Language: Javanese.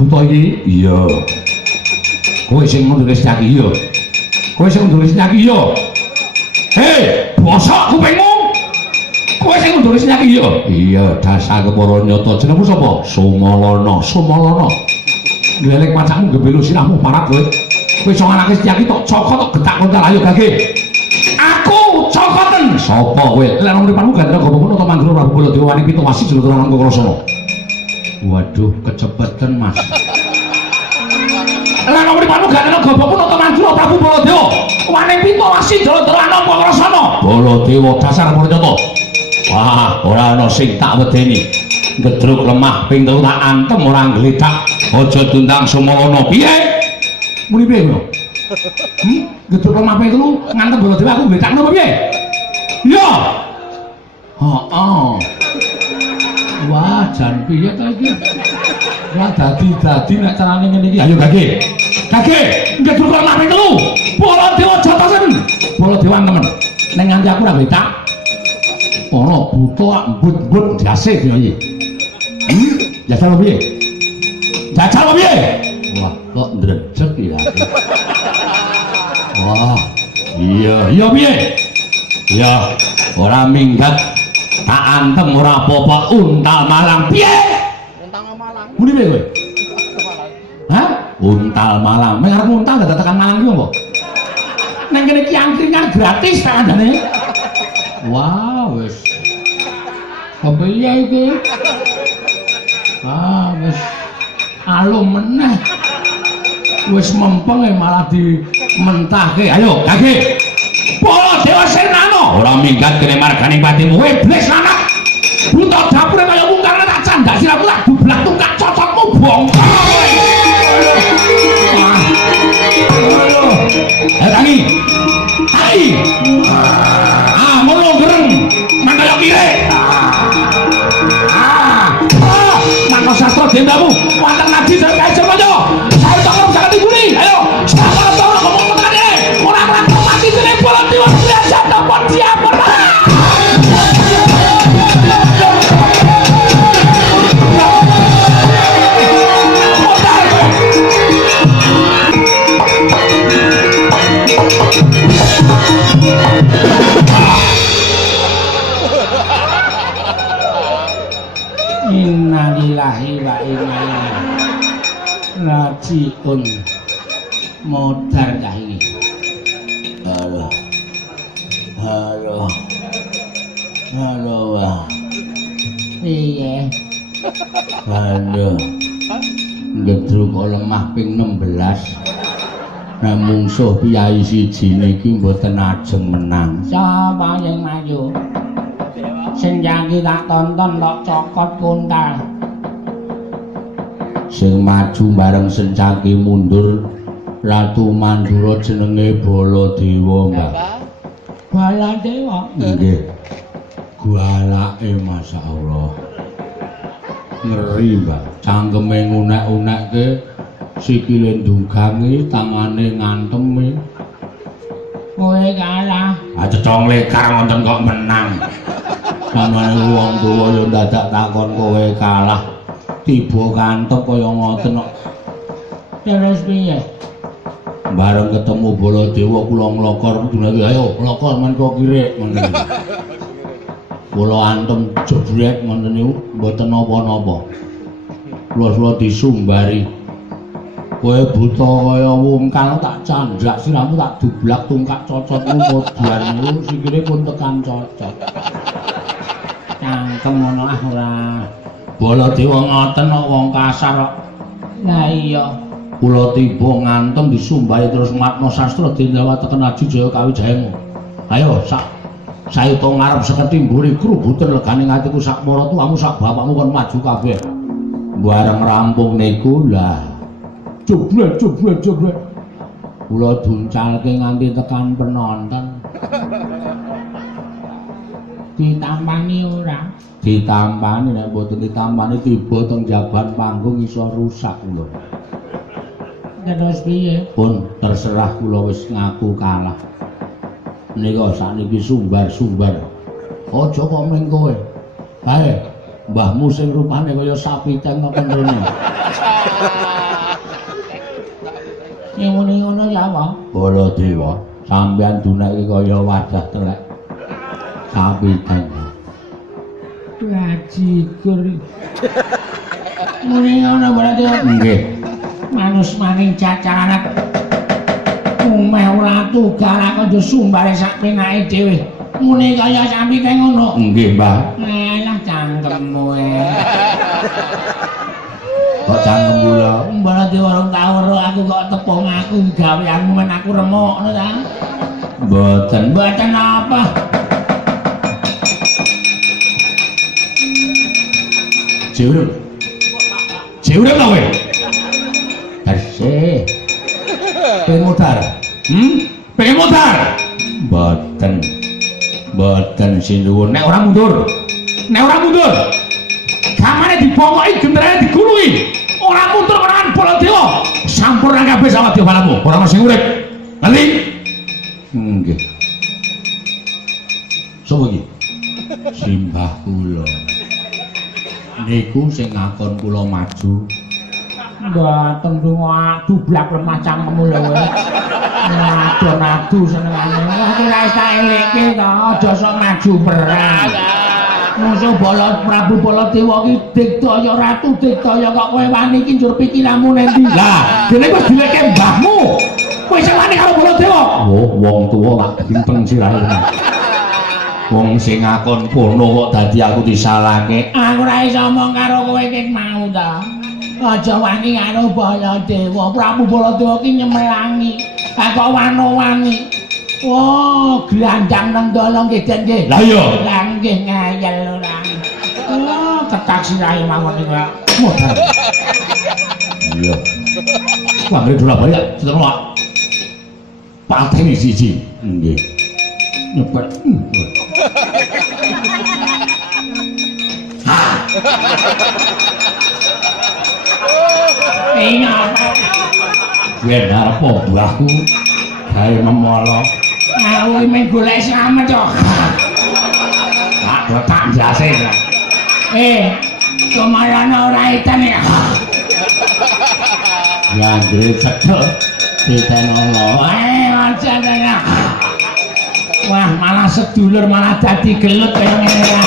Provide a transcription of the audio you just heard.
buta iki? Iya. Kowe sing nulis iki iya. Kowe sing nulis iki iya. Hei, bosok kupingmu. Kowe sing nulis iki iya. Iya, dasar kepara nyata. Jenengmu sapa? Sumalana. Sumalana. Ngelek pacakmu gebelu sirahmu parat kowe. Kowe iso nganake iki tok cokot tok getak kontal ayo gage. Aku cokoten. Sapa kowe? Lek nomor depanmu gandra gopomu utawa manggro Prabu Baladewa wani pitu wasi jero nang Krasana. Waduh, kecepetan Mas. Lek nomor depanmu gandra gopomu utawa manggro Prabu Baladewa wani pitu wasi jero nang Krasana. Baladewa dasar purnyata. Wah, ora ana sing tak wedeni. Gedruk lemah ping telu tak antem ora ngledak. Aja tundang Sumalana. Piye? Muni piye kula? Gedruk lemah ping telu ngantem Baladewa aku ngledakno piye? Iya. Heeh. Wah, jan piye ta iki? Wah, dadi nek carane ngene iki. Ayo gage. Gage, gedruk lemah ping telu. Baladewa jatasen. Baladewa temen. Ning nganti aku ora ngledak. Ana buta embut-embut diase piye? Jajal piye? Jajal piye? Wah, kok ndredeg ya. Wah, iya piye? Ya, ora minggat. Tak antem ora apa-apa untal malang piye? Untal malang. Muni piye kowe? Hah? Untal malang. Mek arep untal gak tekan malang iki apa? Nang kene ki angkringan gratis tak andane. Wah, wis. Kepiye iki? Ah, wis alum meneh. Wis mempeng malah dimentahke. Ayo, gage. Baladewa Sirnana. Ora minggat kene margane patimu. Iblis lanang. Buta dapure kaya mungkarne tak candak siramu tak dublak tungkak cocokmu bongkar kowe. Ayo. Tangi. Hai. Mono gereng. Mangkaya kire. Mangko sastra dendamu. Wonten ngaji saya Jaya. Saya tokong sangat diguni. Ayo. Sapa to ngomong mengane. Ora mlaku mati kene Baladewa biasa dapat siapa. Innalillahi wa inna ilaihi raji'un. Modar kah iki? Halo wah. Piye? Halo. Gedruk lemah ping 16. Nah mungsuh piyai siji niki mboten ajeng menang. Sapa yang maju? Sing janji tak tonton tok cokot kuntal. Sing maju bareng sencaki mundur Ratu Mandura jenenge Baladewa, Mbak. Baladewa? Nggih. Gualake masyaallah. Ngeri, Mbak. Cangkeme ngunek-unekke, sikile ndunggangi, tangane ngantemi. Kowe kalah. Ah cecong lekar ngoten kok menang. Namane wong tuwa yo dadak takon kowe kalah. Tiba kantep kaya ngoten kok. Terus piye? Bareng ketemu Baladewa kula nglokor dunake ayo nglokor menko kirik ngoten. Kula antem jebrek ngoten niku mboten napa-napa. Kula disumbari. Kowe buta kaya wungkal tak candrak siramu tak dublak tungkak cocotmu modhianmu sikile pun tekan cocot. Cangkem ngono ah ora. Baladewa ngoten kok wong kasar kok. Lah iya. Kula tiba ngantem disumbari terus makna sastra dindawateken Aji Jaya Kawijayemu. Ayo sak saeta ngarep seketi mburi krubuten legane atiku sak para tuamu sak bapakmu kon maju kabeh. Bareng rampung niku lah jeblek. Kula duncalke nganti tekan penonton. Ditampani ora? Ditampani nek mboten ditampani tiba teng jaban panggung iso rusak kula. Terus piye? Pun terserah kula wis ngaku kalah. Nika sakniki sumbar-sumbar. Aja kok mung kowe. Bae, mbahmu sing rupane kaya sapi teng kok kendrone. Sing muni ngono ya apa? Baladewa, sampean dunake kaya wadah telek. Kapitan. Bajigur. Muni ngono Baladewa. Nggih. Manus maning cacaran. Umeh ora tugal kaya sumbare sak penake dhewe. Muni kaya sampite ngono. Nggih, Mbah. Lah cangkemmu. Kok cangkem kula? Baladewa ora tau weruh aku kok tepung aku gaweanmu men aku remuk ngono ta. Mboten apa. Jurem ta kowe? Kasih. Pengen modar. Pengen modar. Mboten sinuwun. Nek ora mundur. Kamane dibongoki, genderane digulungi. Ora mundur menawan Baladewa. Sampurna kabeh sawadya balamu. Ora ono sing urip. Ngerti? Nggih. Sopo iki? Simbah kula. Niku sing ngakon kula maju. Mboten donga dublak lemah cangkemmu lho kowe. Nadu senengane. Wah kira wis tak elekke to, aja sok maju perang. Musuh Prabu Baladewa ki Digdaya Ratu Digdaya kok kowe wani iki njur pikiranmu nendi? Lah, dene wis dileke mbahmu. Kowe sing wani karo Baladewa. Oh, wong tuwa tak timpeng sirahe. Wong sing ngakon kono kok dadi aku disalahke. Aku ora iso omong karo kowe kek mau ta. Aja wani karo Baladewa. Prabu Baladewa ki nyemelangi. Kok wano-wani. Oh, glandang nang dolong geden nggih. Lah iya. Lah nggih ngayel ora. Oh, ketak sirahe mawon niku. Modar. Iya. Wah, ngene dola balik setelah pateni siji. Nggih. Nyebet. Ingat. Yen arep mbahku gawe memolo. Aku iki men golek slamet to. Tak tak jase. Kemarana ora edan ya. Ya ndre cedhek ditenono. Aja tenan. Wah, malah sedulur malah dadi gelut kaya ngene.